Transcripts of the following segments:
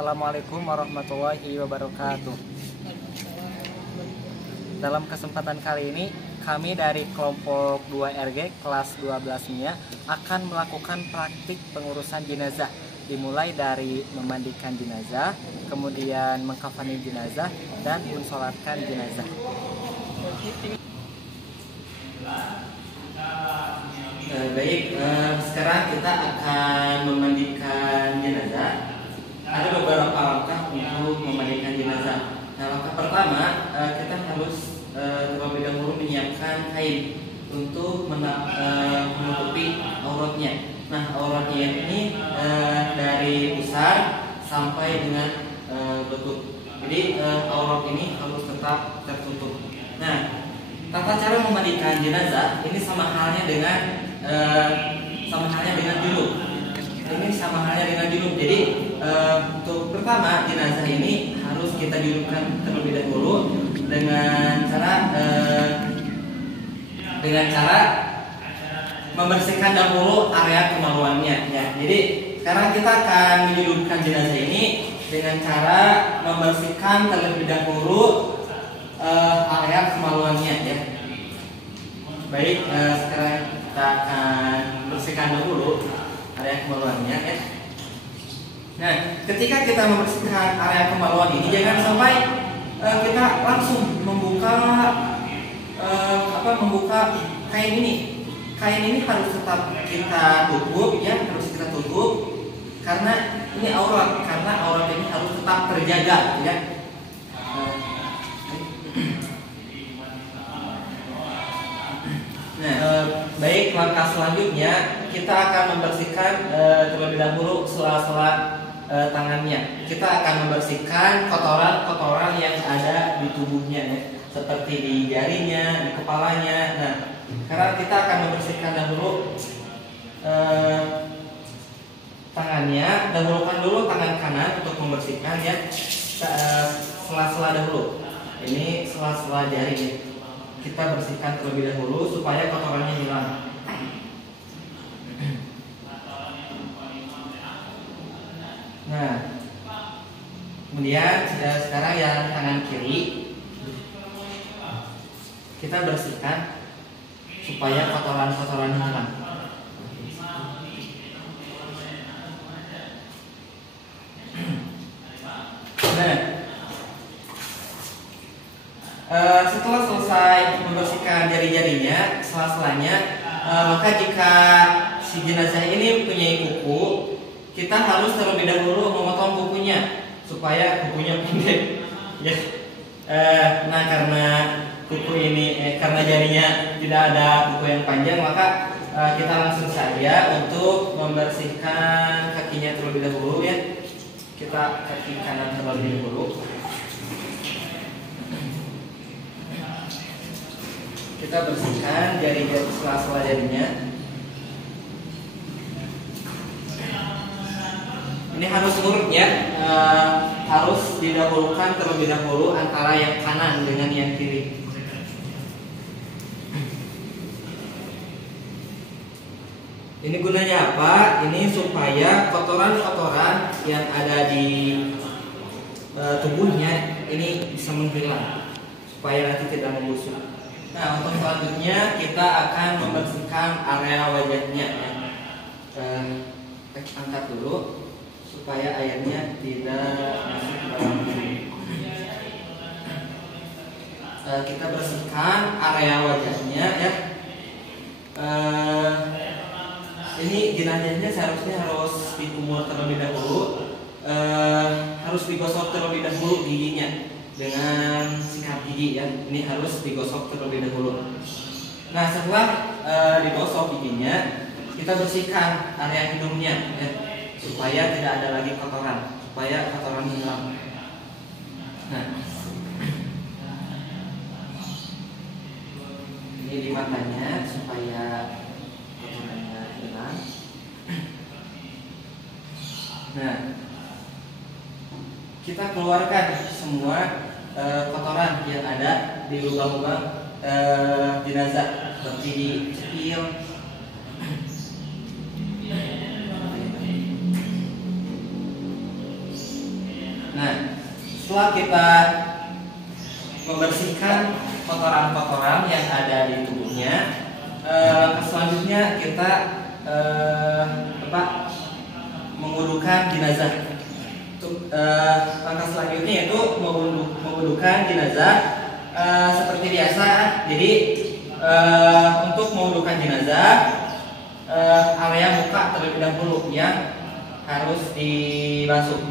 Assalamualaikum warahmatullahi wabarakatuh. Dalam kesempatan kali ini, kami dari kelompok 2RG kelas 12-nya akan melakukan praktik pengurusan jenazah. Dimulai dari memandikan jenazah, kemudian mengkafani jenazah, dan mensolatkan jenazah. Sekarang kita akan memandikan jenazah. Ada beberapa langkah untuk memandikan jenazah. Nah, langkah pertama, kita harus terlebih dahulu menyiapkan kain untuk menutupi auratnya. Nah, auratnya ini dari pusar sampai dengan lutut. Jadi aurat ini harus tetap tertutup. Nah, tata cara memandikan jenazah ini sama halnya dengan junub. Ini sama halnya dengan junub. Jadi untuk pertama, jenazah ini harus kita junubkan terlebih dahulu dengan cara membersihkan dahulu area kemaluannya. Ya, jadi sekarang kita akan menjunubkan jenazah ini dengan cara membersihkan terlebih dahulu area kemaluannya. Ya, baik. Sekarang kita akan bersihkan dahulu area kemaluannya. Ya. Nah, ketika kita membersihkan area kemaluan ini, jangan sampai kita langsung membuka kain ini. Kain ini harus tetap kita tutup, ya, harus kita tutup karena ini aurat, karena aurat ini harus tetap terjaga, ya. Nah, baik, langkah selanjutnya kita akan membersihkan terlebih dahulu sela-sela tangannya. Kita akan membersihkan kotoran-kotoran yang ada di tubuhnya, ya, seperti di jarinya, di kepalanya. Nah, sekarang kita akan membersihkan dahulu tangannya. Dahulukan dulu tangan kanan untuk membersihkan, ya, sela-sela dahulu. Ini sela-sela jari, ya. Kita bersihkan terlebih dahulu supaya kotorannya hilang. Nah, kemudian sekarang yang tangan kiri kita bersihkan supaya kotoran-kotoran hilang. Nah, setelah selesai membersihkan jari-jarinya, sela-selanya, maka jika si jenazah ini mempunyai kuku, kita harus terlebih dahulu memotong kukunya supaya kukunya pendek. Ya. Nah, karena kuku ini, karena jarinya tidak ada kuku yang panjang, maka kita langsung saja untuk membersihkan kakinya terlebih dahulu, ya. Kita kaki kanan terlebih dahulu. Kita bersihkan jari-jari, sela-sela jarinya. Ini harus urut, ya, harus didahulukan terlebih dahulu antara yang kanan dengan yang kiri. Ini gunanya apa? Ini supaya kotoran-kotoran yang ada di tubuhnya ini bisa menghilang, supaya nanti tidak membusuk. Nah, untuk selanjutnya kita akan membersihkan area wajahnya. Angkat dulu supaya airnya tidak masuk ke dalam tubuh. Kita bersihkan area wajahnya, ya. Ini jenazahnya seharusnya harus dikumur terlebih dahulu, harus digosok terlebih dahulu giginya dengan sikat gigi, ya. Ini harus digosok terlebih dahulu. Nah, setelah digosok giginya, kita bersihkan area hidungnya, ya, supaya tidak ada lagi kotoran, supaya kotoran hilang. Nah, ini di matanya supaya kotorannya hilang. Nah, kita keluarkan semua kotoran yang ada di lubang-lubang jenazah, seperti di cepil, Nah, setelah kita membersihkan kotoran-kotoran yang ada di tubuhnya, selanjutnya kita mengudukan jenazah. Langkah selanjutnya yaitu mengudukan jenazah seperti biasa. Jadi untuk mengudukan jenazah, area muka terlebih dahulu yang harus dibasuh,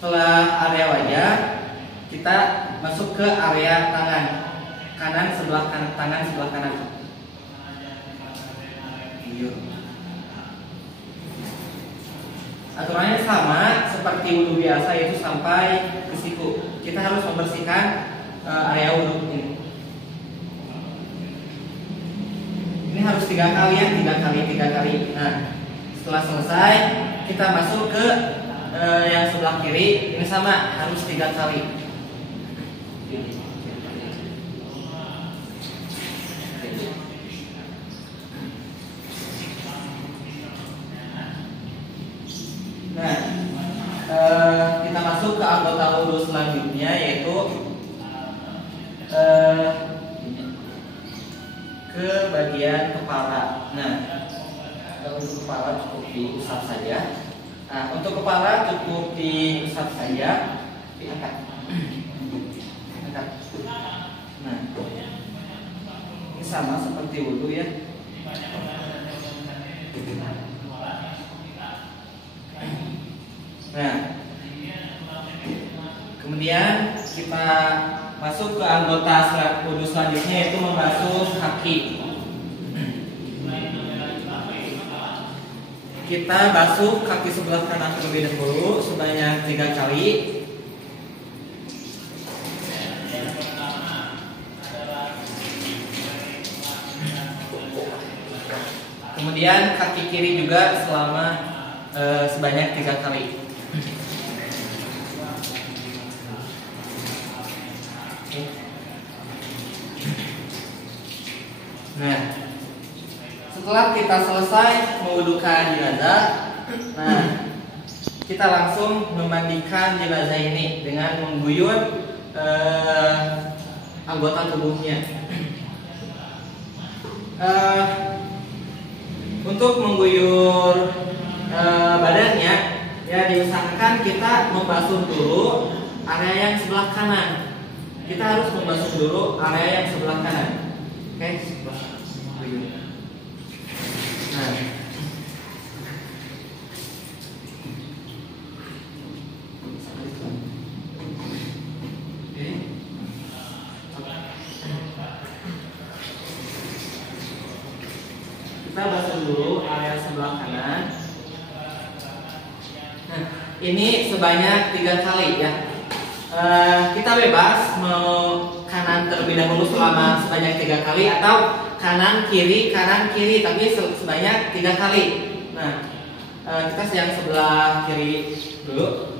setelah area wajah, kita masuk ke area tangan sebelah kanan. Aturannya sama seperti wudhu biasa, yaitu sampai ke siku. Kita harus membersihkan area wudhu ini. Ini harus 3 kali ya, 3 kali. Nah, setelah selesai kita masuk ke yang sebelah kiri. Ini sama, harus 3 kali. Nah, kita masuk ke anggota wudhu selanjutnya, yaitu ke bagian kepala. Nah, untuk kepala cukup diusap saja. Nah, untuk kepala cukup diusap saja, diangkat. Nah, ini sama seperti wudhu ya. Nah, kemudian kita masuk ke anggota wudhu selanjutnya, yaitu membasuh kaki. Kita basuh kaki sebelah kanan terlebih dahulu sebanyak 3 kali. Kemudian kaki kiri juga selama sebanyak 3 kali. Nah, setelah kita selesai mewudukan jenazah, nah kita langsung memandikan jenazah ini dengan mengguyur anggota tubuhnya. Untuk mengguyur badannya, ya diusahakan kita membasuh dulu area yang sebelah kanan. Kita harus membasuh dulu area yang sebelah kanan. Oke, nah, kita basuh dulu area sebelah kanan. Nah, ini sebanyak 3 kali ya. Kita bebas mau kanan terlebih dahulu selama sebanyak 3 kali, atau kanan kiri, tapi sebanyak 3 kali. Nah, kita yang sebelah kiri dulu.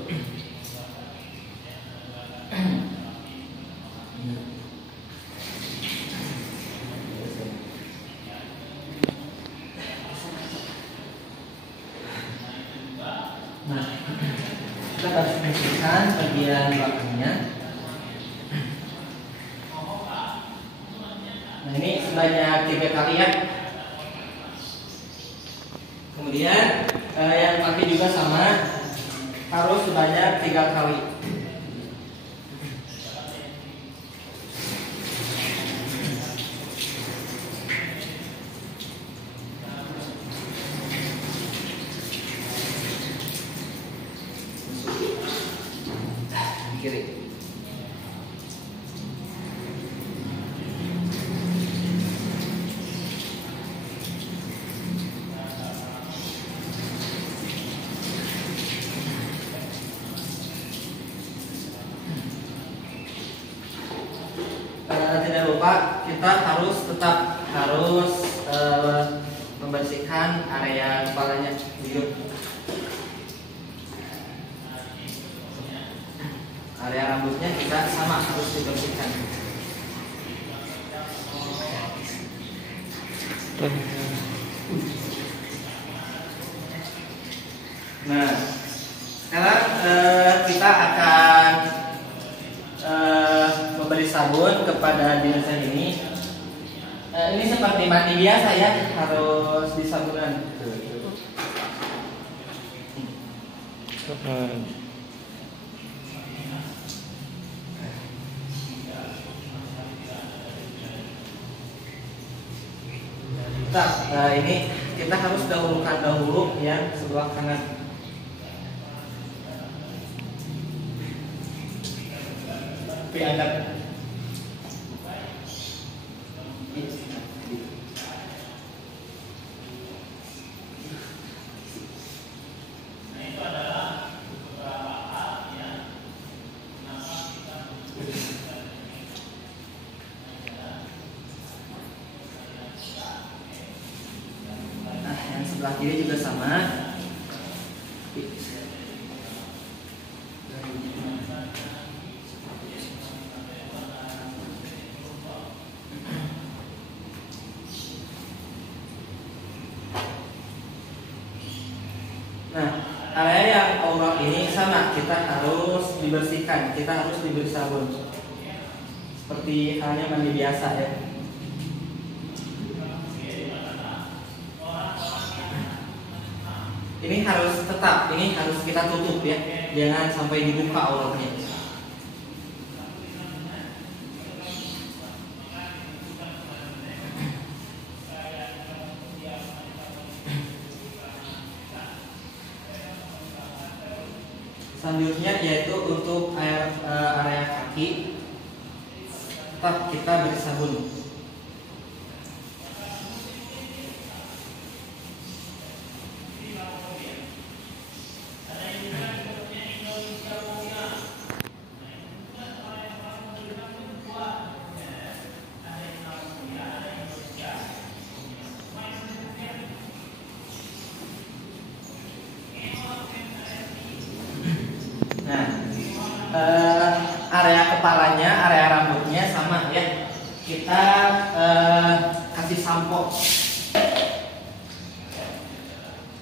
Nah, kita harus bersihkan bagian belakangnya. Nah, ini sebanyak 3 kali ya. Kemudian yang kaki juga sama, harus sebanyak 3 kali. Kiri. Tidak lupa kita tetap harus membersihkan area kepalanya dulu. Area rambutnya kita sama harus dibersihkan. Nah, sekarang kita akan memberi sabun kepada jenazah ini. Ini seperti mandi biasa ya, harus disabunkan. Ini kita harus dahulukan dahulu yang sebelah kanan. Angkat. Yang sebelah kiri juga sama. Nah, area yang aurat ini sama, kita harus dibersihkan, kita harus diberi sabun. Seperti halnya mandi biasa ya. Ini harus tetap, ini harus kita tutup ya, jangan sampai dibuka auratnya. Selanjutnya yaitu untuk area kaki, tetap kita beri sabun. Area kepalanya, area rambutnya sama ya. Kita kasih sampo,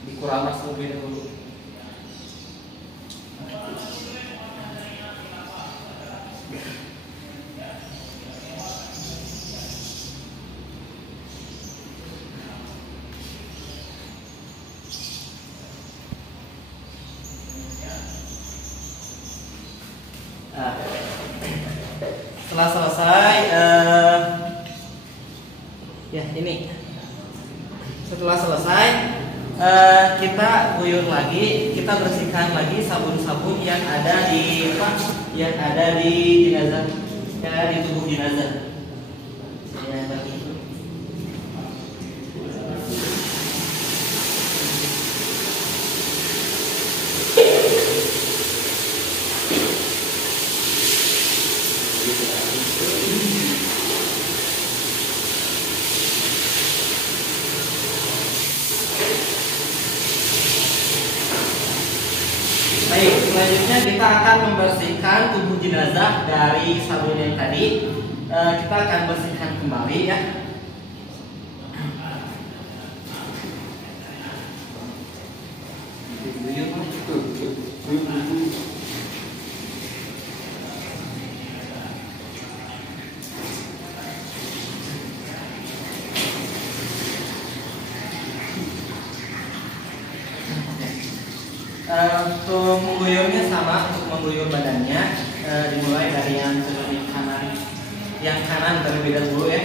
dikuramas lebih dulu. Nah, setelah selesai ya ini setelah selesai kita guyur lagi, kita bersihkan lagi sabun-sabun yang ada di jenazah, yang ada di tubuh jenazah. Baik, selanjutnya kita akan membersihkan tubuh jenazah dari sabun yang tadi. Kita akan bersihkan kembali ya. Untuk mengguyurnya sama, untuk mengguyur badannya dimulai dari yang kanan terlebih dahulu ya.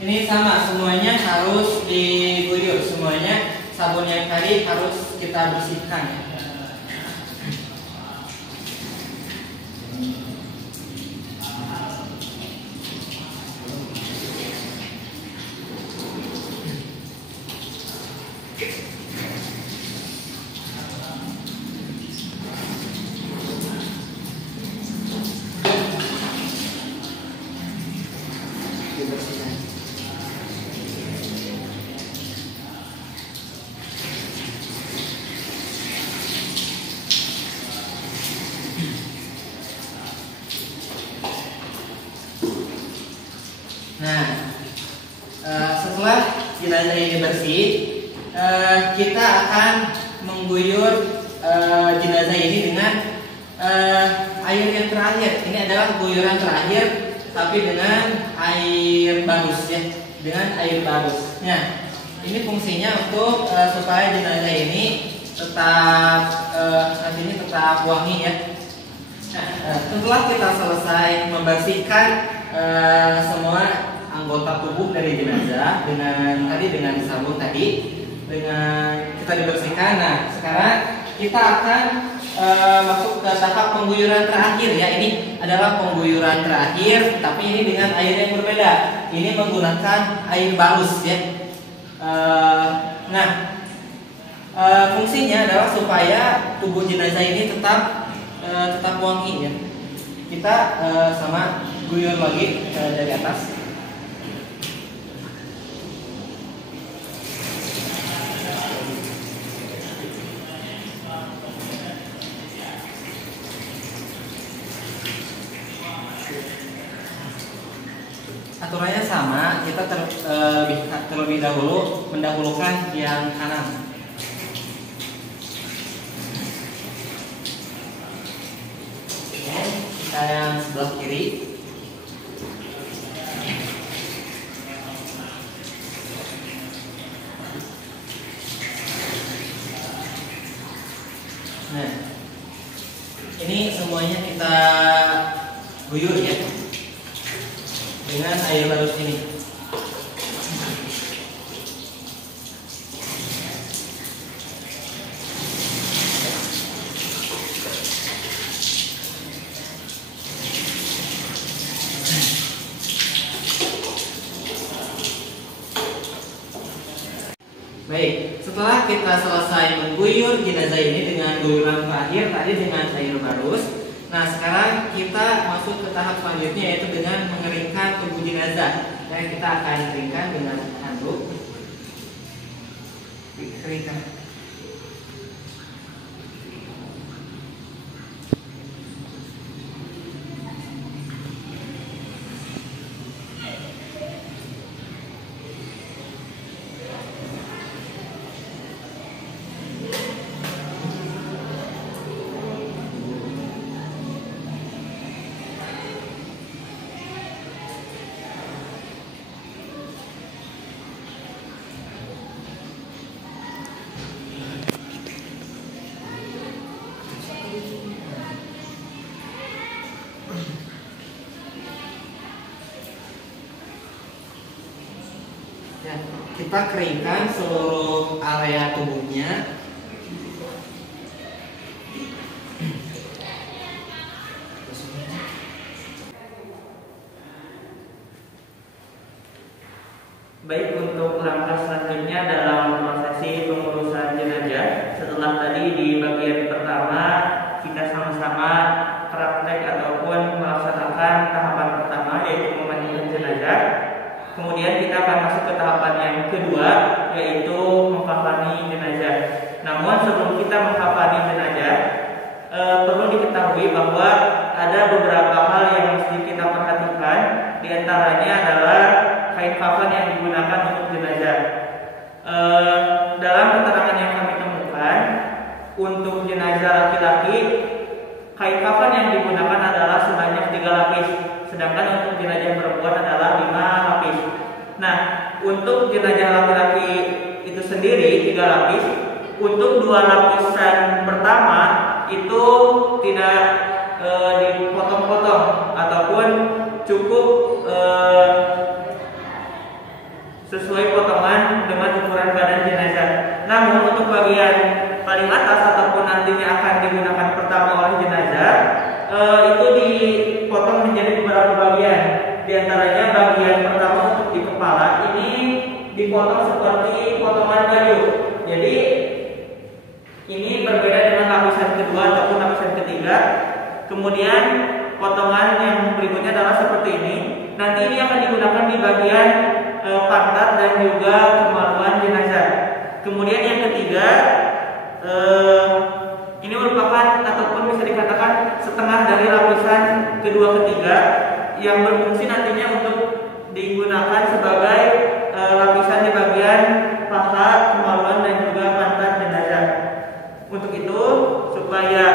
Ini sama, semuanya harus diguyur, semuanya sabun yang tadi harus kita bersihkan. dibersihkan. Nah, setelah jenazah ini bersih, kita akan mengguyur jenazah ini dengan air yang terakhir. Ini adalah guyuran terakhir, tapi dengan air barus ya, dengan air barus. Nah, ini fungsinya untuk supaya jenazah ini tetap nantinya tetap wangi ya. Nah, setelah kita selesai membersihkan semua anggota tubuh dari jenazah dengan sabun tadi, dengan kita dibersihkan. Nah, sekarang kita akan masuk ke tahap pengguyuran terakhir ya. Ini adalah pengguyuran terakhir, tapi ini dengan air yang berbeda. Ini menggunakan air barus ya. Fungsinya adalah supaya tubuh jenazah ini tetap wangi ya. Kita sama guyur lagi dari atas. Aturannya sama, kita terlebih dahulu mendahulukan yang kanan. Kita yang sebelah kiri. Nah, ini semuanya kita guyur ya dengan air barus ini. Baik, setelah kita selesai mengguyur jenazah ini dengan guyuran terakhir tadi dengan air barus, nah sekarang kita masuk ke tahap selanjutnya, yaitu dengan mengeringkan tubuh jenazah. Nah, kita akan keringkan dengan handuk. Keringkan. Ya, kita keringkan seluruh area tubuhnya. Baik, untuk langkah selanjutnya dalam prosesi pengurusan jenazah, setelah tadi di bagian pertama kita sama-sama praktek ataupun melaksanakan tahapan pertama, yaitu memandikan jenazah. Kemudian kita akan masuk ke tahapan yang kedua, yaitu mengkafani jenazah. Namun sebelum kita mengkafani jenazah, perlu diketahui bahwa ada beberapa hal yang mesti kita perhatikan. Di antaranya adalah kain kafan yang digunakan untuk jenazah. Dalam keterangan yang kami temukan, untuk jenazah laki-laki, kain kafan yang digunakan adalah sebanyak 3 lapis, sedangkan untuk jenazah perempuan adalah 5 lapis. Nah, untuk jenazah laki-laki itu sendiri 3 lapis. Untuk 2 lapisan pertama itu tidak dipotong-potong ataupun cukup sesuai potongan dengan ukuran badan jenazah. Namun untuk bagian paling atas ataupun nantinya akan digunakan pertama oleh jenazah, itu dipotong menjadi beberapa bagian. Di antaranya bagian pertama untuk di kepala ini dipotong seperti potongan baju. Jadi ini berbeda dengan lapisan kedua ataupun lapisan ketiga. Kemudian potongan yang berikutnya adalah seperti ini. nanti ini akan digunakan di bagian pantat dan juga kemaluan jenazah. Kemudian yang ketiga, ini merupakan ataupun bisa dikatakan setengah dari lapisan kedua ketiga yang berfungsi nantinya untuk digunakan sebagai lapisan di bagian paha, kemaluan dan juga pantat jenazah. Untuk itu, supaya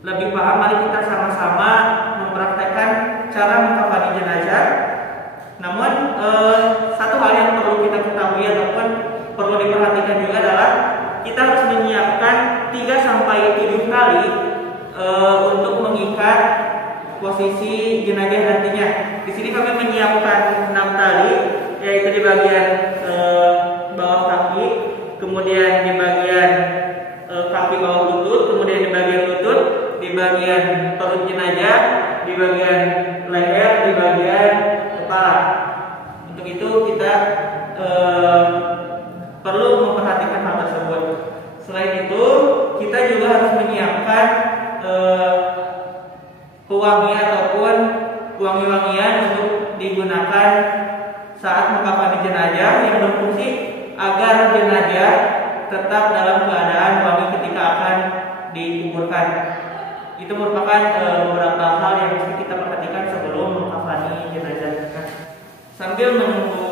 lebih paham, mari kita sama-sama mempraktekkan cara mengkafani jenazah. Namun satu hal yang perlu kita ketahui ataupun perlu diperhatikan juga adalah kita harus menyiapkan 3-7 kali untuk mengikat posisi jenazah nantinya. Di sini kami menyiapkan 6 tali, yaitu di bagian bawah kaki, kemudian di bagian kaki bawah lutut, kemudian di bagian lutut, di bagian perut jenazah, di bagian leher, di bagian kepala. Untuk itu kita perlu memperhatikan hal tersebut. Selain itu, kita juga harus menyiapkan pewangi ataupun wangi-wangian untuk digunakan saat mengkafani jenazah yang berfungsi agar jenazah tetap dalam keadaan wangi ketika akan dikuburkan. Itu merupakan beberapa hal yang mesti kita perhatikan sebelum mengkafani jenazah. Sambil menunggu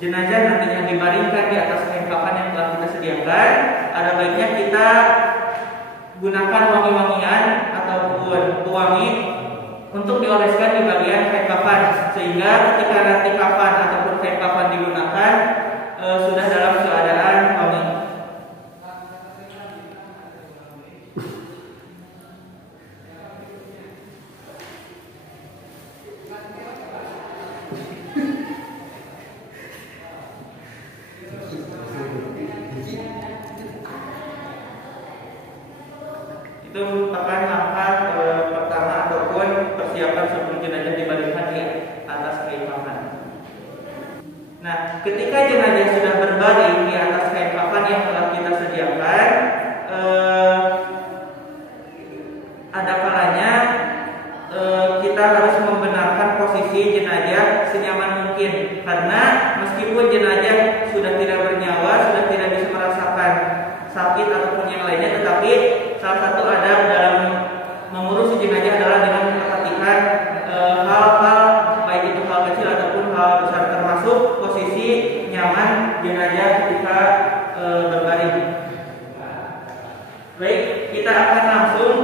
jenazah nantinya dibaringkan di atas kain kafan yang telah kita sediakan, ada baiknya kita gunakan wangi-wangian ataupun pewangi untuk dioleskan di bagian kain kafan, sehingga ketika nanti kafan ataupun kain kafan digunakan sudah dalam keadaan wangi. Itu merupakan langkah pertama ataupun persiapan sebelum jenazah dibaringkan di atas kain kafan. Nah, ketika jenazah sudah berbaring di atas kain kafan yang telah kita sediakan, ada kalanya kita harus membenarkan posisi jenazah senyaman mungkin, karena meskipun jenazah sudah tidak bernyawa, sudah tidak bisa merasakan sakit ataupun yang lainnya, tetapi salah satu adab dalam mengurus jenazah adalah dengan memperhatikan hal-hal baik itu hal kecil ataupun hal besar, termasuk posisi nyaman jenazah ketika berbaring. Baik, kita akan langsung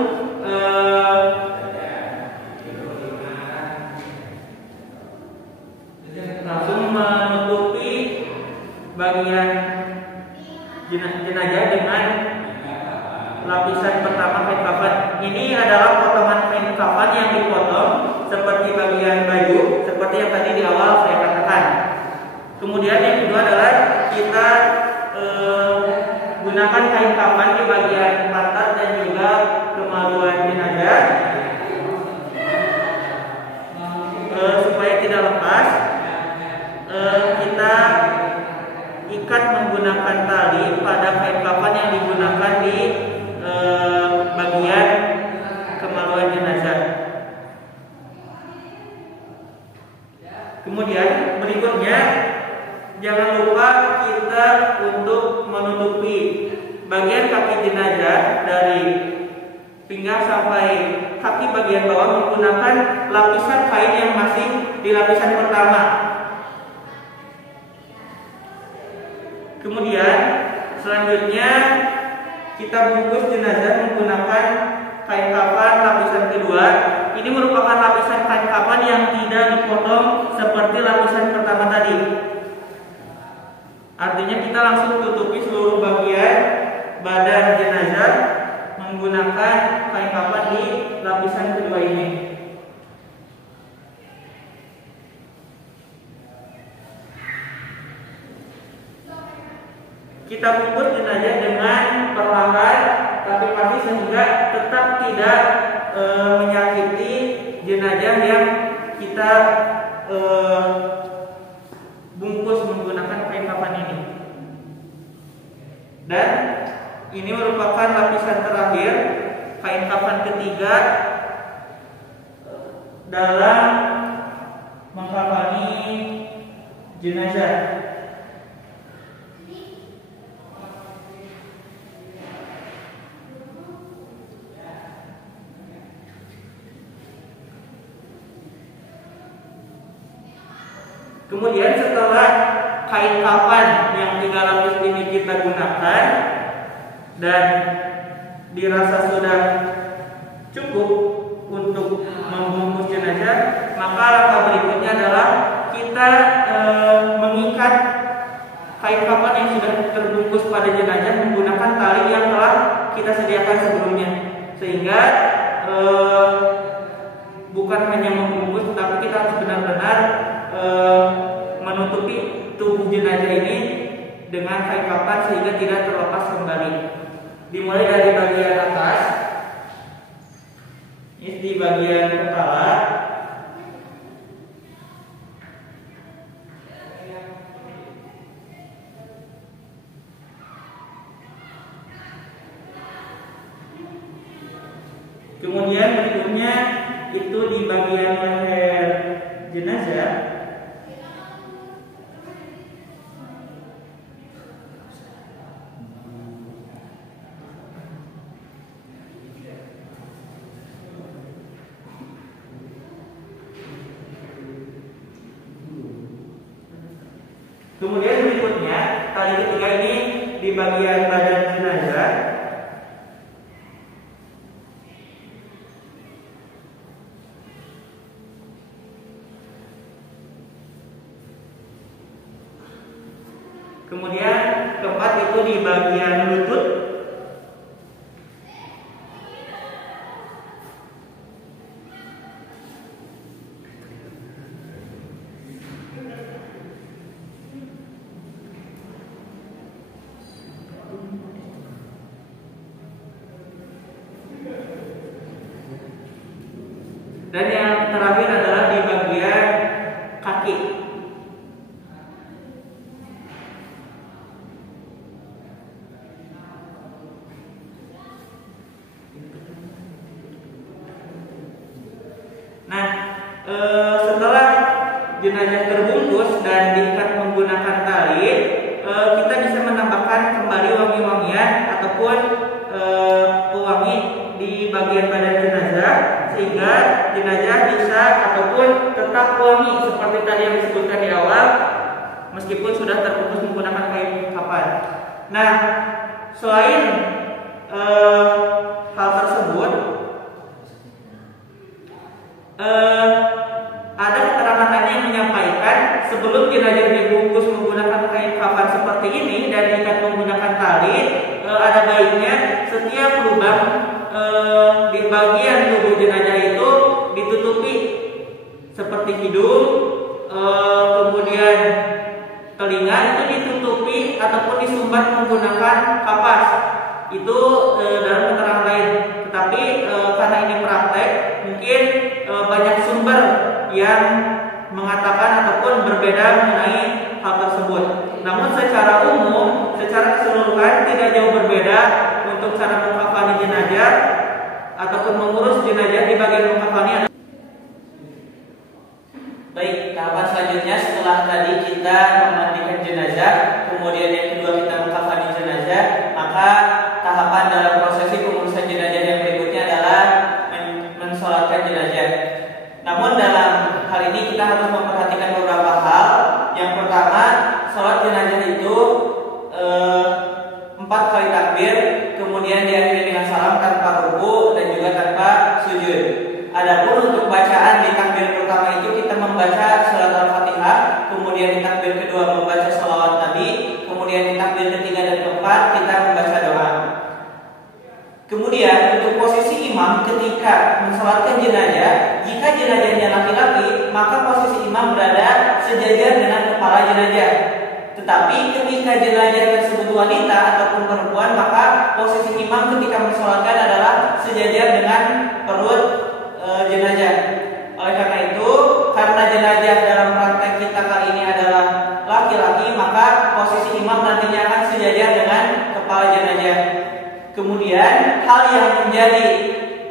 menutupi bagian jenazah dengan lapisan pertama kain kafan. Ini adalah potongan kain kafan yang dipotong seperti bagian baju, seperti yang tadi di awal saya katakan. Kemudian yang kedua adalah kita gunakan kain kafan di bagian pantat dan juga kemaluan jenazah supaya tidak lepas. Kita ikat menggunakan tali pada kain kafan yang digunakan di bagian kemaluan jenazah. Kemudian berikutnya, jangan lupa kita untuk menutupi bagian kaki jenazah dari pinggang sampai kaki bagian bawah menggunakan lapisan kain yang masih di lapisan pertama. Kemudian selanjutnya kita bungkus jenazah menggunakan kain kafan lapisan kedua. Ini merupakan lapisan kain kafan yang tidak dipotong seperti lapisan pertama tadi. Artinya kita langsung tutupi seluruh bagian badan jenazah menggunakan kain kafan di lapisan kedua ini. Kita bungkus jenazah dengan perlahan tapi pasti sehingga tetap tidak menyakiti jenazah yang kita bungkus menggunakan kain kafan ini. Dan ini merupakan lapisan terakhir kain kafan ketiga dalam mengkafani jenazah. Kemudian setelah kain kafan yang 3 lapis ini kita gunakan dan dirasa sudah cukup untuk membungkus jenazah, maka langkah berikutnya adalah kita mengikat kain kafan yang sudah terbungkus pada jenazah menggunakan tali yang telah kita sediakan sebelumnya, sehingga bukan hanya membungkus, tetapi kita harus benar-benar menutupi tubuh jenazah ini dengan kain kafan sehingga tidak terlepas kembali. Dimulai dari bagian atas, ini di bagian kepala, kemudian berikutnya itu di bagian leher jenazah. Kemudian berikutnya tali ketiga ini di bagian badan jenazah. Kemudian keempat itu di bagian lutut. Dan yang terakhir adalah di bagian kaki. Nah, setelah jenazah terbungkus dan diikat menggunakan tali, kita bisa menambahkan kembali wangi-wangian ataupun pewangi di bagian badan jenazah, sehingga jenazah bisa ataupun tetap wangi seperti tadi yang disebutkan di awal, meskipun sudah terbungkus menggunakan kain kafan. Nah, selain hal tersebut, ada keterangan lain yang menyampaikan sebelum jenazah dibungkus menggunakan kain kafan seperti ini dan diikat menggunakan tali, ada baiknya setiap lubang di bagian tubuh jenazah itu ditutupi, seperti hidung, kemudian telinga itu ditutupi ataupun disumbat menggunakan kapas. Itu dalam keterangan lain. Tetapi karena ini praktek, mungkin banyak sumber yang mengatakan ataupun berbeda mengenai hal tersebut. Namun secara umum, secara keseluruhan tidak jauh berbeda untuk cara mengkafani jenazah ataupun mengurus jenazah di bagian mengkafani. Baik, tahapan selanjutnya setelah tadi kita memandikan jenazah, kemudian yang kedua kita mengkafani jenazah, maka tahapan dalam prosesi pengurusan jenazah yang berikutnya adalah mensolatkan jenazah. Namun dalam hal ini kita harus memperhatikan beberapa hal. Yang pertama, sholat jenazah itu 4 kali takbir, kemudian diakhiri dengan salam tanpa ruku dan juga tanpa sujud. Adapun untuk bacaan di takbir pertama itu kita membaca surat Al-Fatihah, kemudian di takbir kedua membaca shalawat Nabi, kemudian di takbir ketiga dan keempat kita membaca doa. Kemudian untuk posisi imam ketika mensolatkan jenazah, jika jenazahnya laki-laki, maka posisi imam berada sejajar dengan kepala jenazah. Tetapi ketika jenazah tersebut wanita ataupun perempuan, maka posisi imam ketika mensolatkan adalah sejajar dengan perut jenazah. Oleh karena itu, karena jenazah dalam praktek kita kali ini adalah laki-laki, maka posisi imam nantinya akan sejajar dengan kepala jenazah. Kemudian hal yang menjadi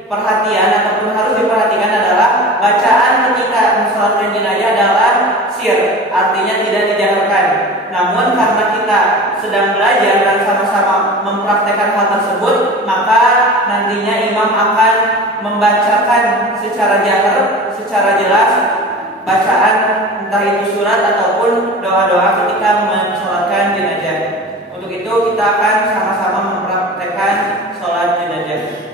perhatian ataupun harus diperhatikan adalah bacaan ketika mensolatkan jenazah adalah sir, artinya tidak dijaharkan. Namun karena kita sedang belajar dan sama-sama mempraktekkan hal tersebut, maka nantinya imam akan membacakan secara jahar, secara jelas bacaan entah itu surat ataupun doa-doa ketika mensolatkan jenazah. Untuk itu kita akan sama-sama mempraktekkan sholat jenazah.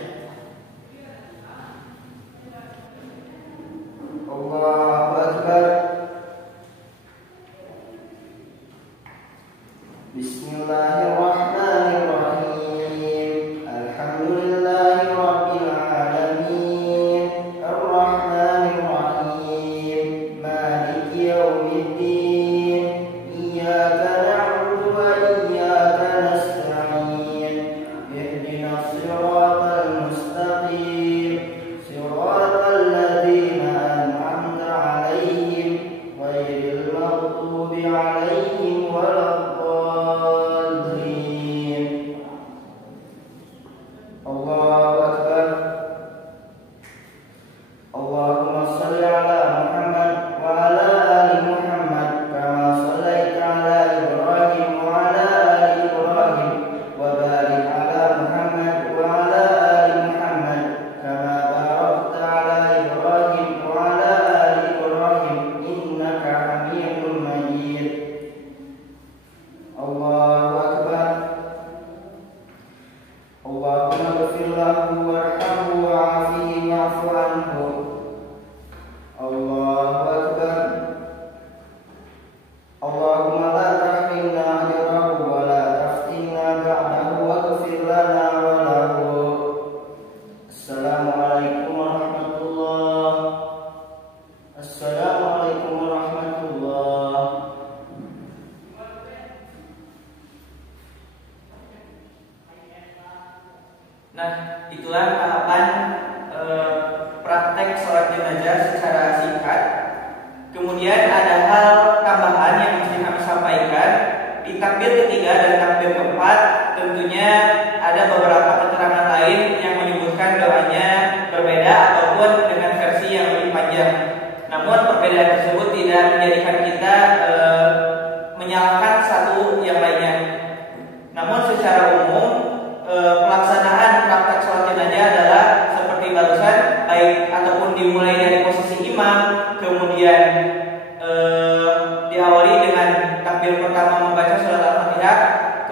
Allahu Akbar. Bismillahirrahmanirrahim. Alhamdulillahirabbil alamin. Arrahmanir rahim. Maliki yaumiddin. Iyyaka na'budu wa iyyaka nasta'in. Ihdinas siratal mustaqim. Siratal ladzina an'amta 'alaihim ghairil maghdubi 'alaihim waladdallin. Allahu Akbar. Allahumma shalli ala Muhammad wa ala ali Muhammad kama shallaita ala Ibrahim wa ala ali Ibrahim wa barik ala Muhammad wa ala ali Muhammad kama barakta ala Ibrahim wa ala ali Ibrahim innaka Hamidum Majid. Allahu Akbar. Allahumma ighfir lahu warhamhu wa'afihi wa'fu anhu. Allahu Akbar. Allahumma la tahrimna ajrahu wa la taftinna ba'dahu waghfir lana wa lahu. Assalamualaikum warahmatullahi. Assalamualaikum warahmatullahi. Nah, itulah tahapan praktek sholat jenazah secara singkat. Kemudian ada hal tambahan yang mesti kami sampaikan. Di takbir ketiga dan takbir keempat tentunya ada beberapa keterangan lain yang menyebutkan doanya berbeda ataupun dengan versi yang lebih panjang. Namun perbedaan tersebut tidak menjadikan kita menyalahkan satu yang lainnya. Namun secara umum pelaksanaan praktek sholat jenazah adalah seperti barusan, baik ataupun dimulai dari posisi imam, kemudian diawali dengan takbir pertama membaca surat Al-Fatihah,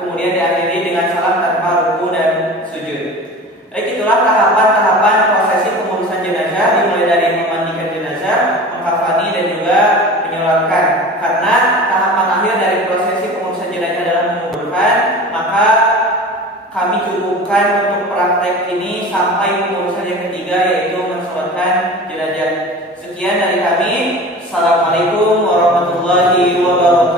kemudian diakhiri dengan salam tanpa ruku dan sujud. Baik, itulah tahapan-tahapan prosesi pengurusan jenazah, dimulai dari memandikan jenazah, mengkafani dan juga menyolatkan. Karena tahapan akhir dari prosesi pengurusan jenazah adalah menguburkan, maka kami cukupkan untuk praktek ini sampai pengurusan yang ketiga, yaitu mensolatkan jenazah. Sekian dari kami. Assalamualaikum warahmatullahi wabarakatuh.